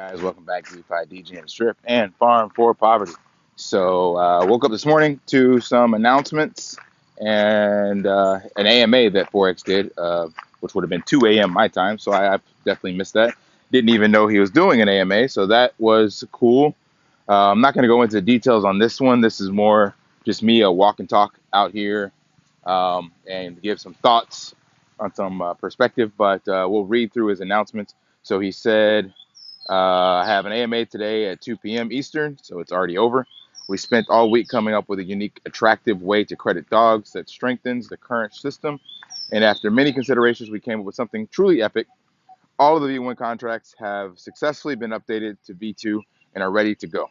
Guys, welcome back to DeFi, DGM Strip, and Farm for Poverty. So, woke up this morning to some announcements and an AMA that Forex did, which would have been 2 a.m. my time. So I definitely missed that. Didn't even know he was doing an AMA, so that was cool. I'm not going to go into details on this one. This is more just me, a walk and talk out here, and give some thoughts on some perspective. But we'll read through his announcements. So he said, I have an AMA today at 2 p.m. Eastern, so it's already over. We spent all week coming up with a unique, attractive way to credit dogs that strengthens the current system. And after many considerations, we came up with something truly epic. All of the V1 contracts have successfully been updated to V2 and are ready to go.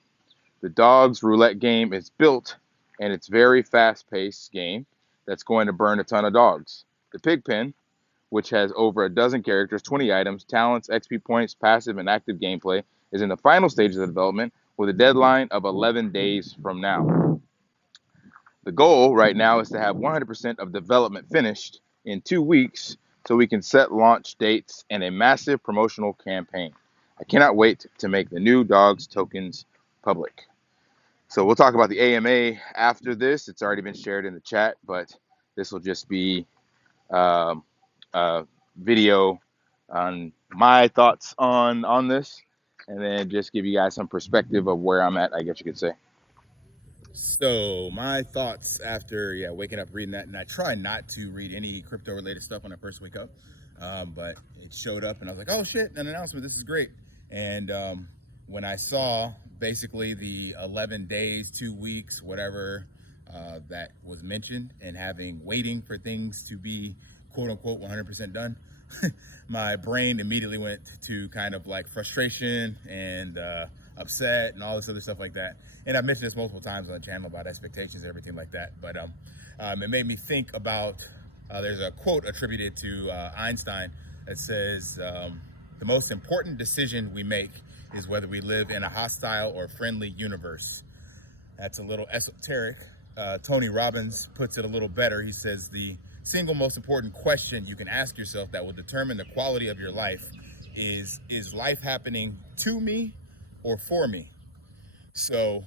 The dogs roulette game is built, and it's very fast-paced game that's going to burn a ton of dogs. The pigpen, which has over a dozen characters, 20 items, talents, XP points, passive and active gameplay, is in the final stages of development with a deadline of 11 days from now. The goal right now is to have 100% of development finished in 2 weeks so we can set launch dates and a massive promotional campaign. I cannot wait to make the new dogs tokens public. So we'll talk about the AMA after this. It's already been shared in the chat, but this will just be um, video on my thoughts on this, and then just give you guys some perspective of where I'm at, I guess you could say. So my thoughts after waking up reading that, and I try not to read any crypto related stuff when I first wake up, but it showed up and I was like, oh shit, an announcement, this is great. And when I saw basically the 11 days, 2 weeks, whatever that was mentioned, and waiting for things to be quote unquote 100% done, my brain immediately went to kind of like frustration and upset and all this other stuff like that. And I've mentioned this multiple times on the channel about expectations and everything like that. But it made me think about, there's a quote attributed to Einstein that says, the most important decision we make is whether we live in a hostile or friendly universe. That's a little esoteric. Tony Robbins puts it a little better. He says the single most important question you can ask yourself that will determine the quality of your life is life happening to me or for me? So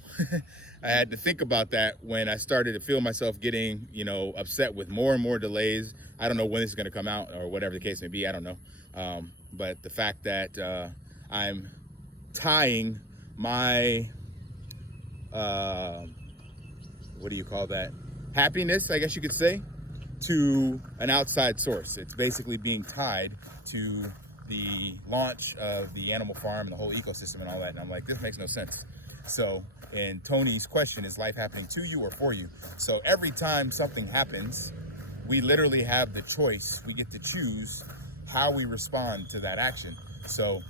I had to think about that when I started to feel myself getting, upset with more and more delays. I don't know when this is going to come out or whatever the case may be. I don't know. But the fact that I'm tying my, what do you call that? Happiness, I guess you could say, to an outside source. It's basically being tied to the launch of the animal farm and the whole ecosystem and all that. And I'm like, this makes no sense. So, and Tony's question is life happening to you or for you? So every time something happens, we literally have the choice. We get to choose how we respond to that action. So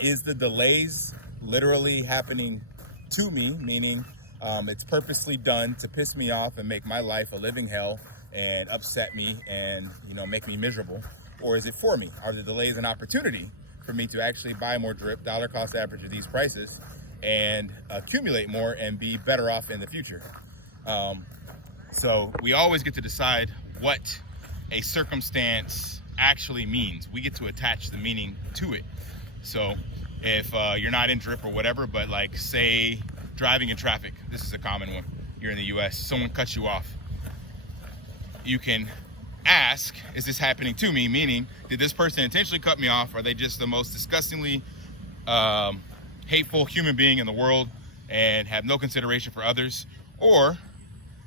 is the delays literally happening to me, meaning it's purposely done to piss me off and make my life a living hell and upset me and make me miserable? Or is it for me? Are the delays an opportunity for me to actually buy more drip, dollar cost average of these prices, and accumulate more and be better off in the future? So we always get to decide what a circumstance actually means. We get to attach the meaning to it. So if you're not in drip or whatever, but like say driving in traffic, this is a common one. You're in the US, someone cuts you off. You can ask, is this happening to me? Meaning, did this person intentionally cut me off? Are they just the most disgustingly hateful human being in the world and have no consideration for others? Or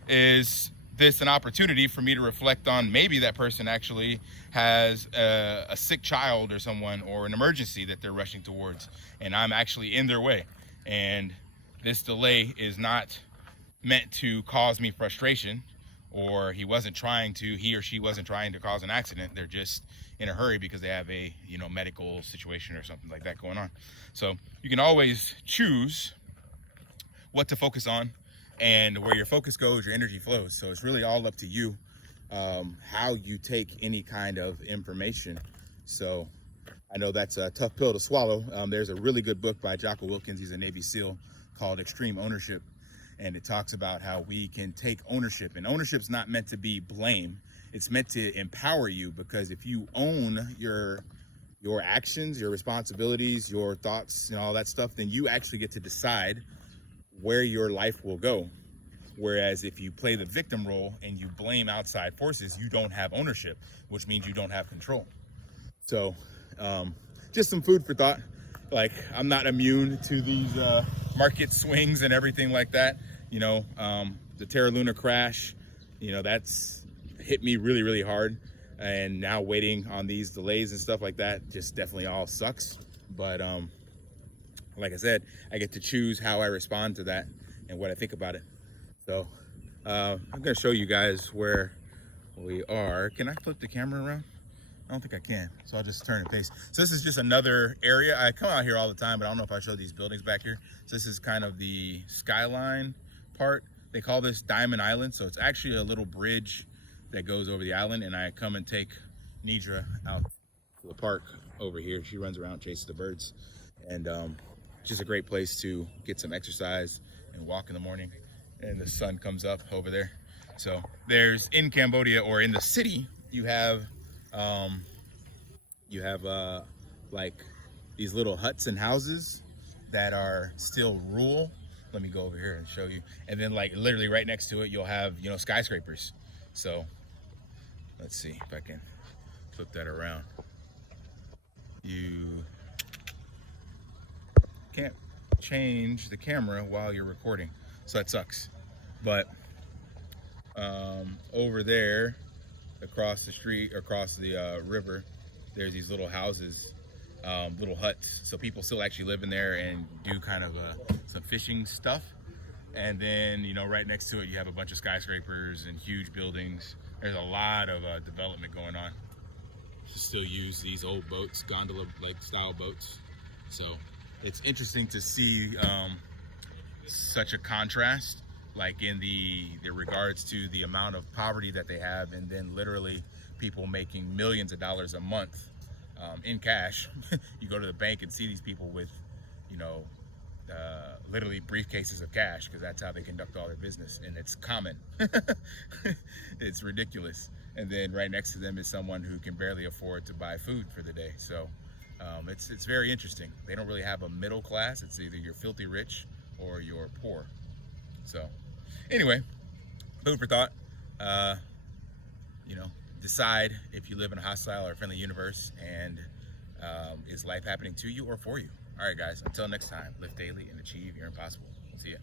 is this an opportunity for me to reflect on maybe that person actually has a sick child or someone or an emergency that they're rushing towards, and I'm actually in their way, and this delay is not meant to cause me frustration, or he or she wasn't trying to cause an accident. They're just in a hurry because they have a medical situation or something like that going on. So you can always choose what to focus on, and where your focus goes, your energy flows. So it's really all up to you how you take any kind of information. So I know that's a tough pill to swallow. There's a really good book by Jocko Wilkins, he's a Navy SEAL, called Extreme Ownership. And it talks about how we can take ownership. And ownership's not meant to be blame. It's meant to empower you, because if you own your your actions, your responsibilities, your thoughts, and all that stuff, then you actually get to decide where your life will go. Whereas if you play the victim role and you blame outside forces, you don't have ownership, which means you don't have control. So just some food for thought. Like, I'm not immune to these market swings and everything like that. You know, the Terra Luna crash, you know, that's hit me really, really hard. And now waiting on these delays and stuff like that just definitely all sucks. But like I said, I get to choose how I respond to that and what I think about it. So I'm gonna show you guys where we are. Can I flip the camera around? I don't think I can, so I'll just turn and face. So this is just another area. I come out here all the time, but I don't know if I show these buildings back here. So this is kind of the skyline part. They call this Diamond Island. So it's actually a little bridge that goes over the island, and I come and take Nidra out to the park over here. She runs around, chases the birds, and just a great place to get some exercise and walk in the morning. And the sun comes up over there. So there's, in Cambodia, or in the city, you have like these little huts and houses that are still rural. Let me go over here and show you. And then, like, literally right next to it, you'll have, you know, skyscrapers. So let's see if I can flip that around. You can't change the camera while you're recording, so that sucks. But over there, across the street, across the river, there's these little houses, little huts. So people still actually live in there and do kind of some fishing stuff. And then, you know, right next to it, you have a bunch of skyscrapers and huge buildings. There's a lot of development going on. To still use these old boats, gondola-like style boats. So it's interesting to see such a contrast, like in the regards to the amount of poverty that they have, and then literally people making millions of dollars a month in cash. You go to the bank and see these people with, you know, literally briefcases of cash, because that's how they conduct all their business, and it's common. It's ridiculous. And then right next to them is someone who can barely afford to buy food for the day. So it's very interesting. They don't really have a middle class. It's either you're filthy rich or you're poor. So anyway, food for thought. You know, decide if you live in a hostile or friendly universe, and is life happening to you or for you? All right, guys, until next time, live daily and achieve your impossible. See ya.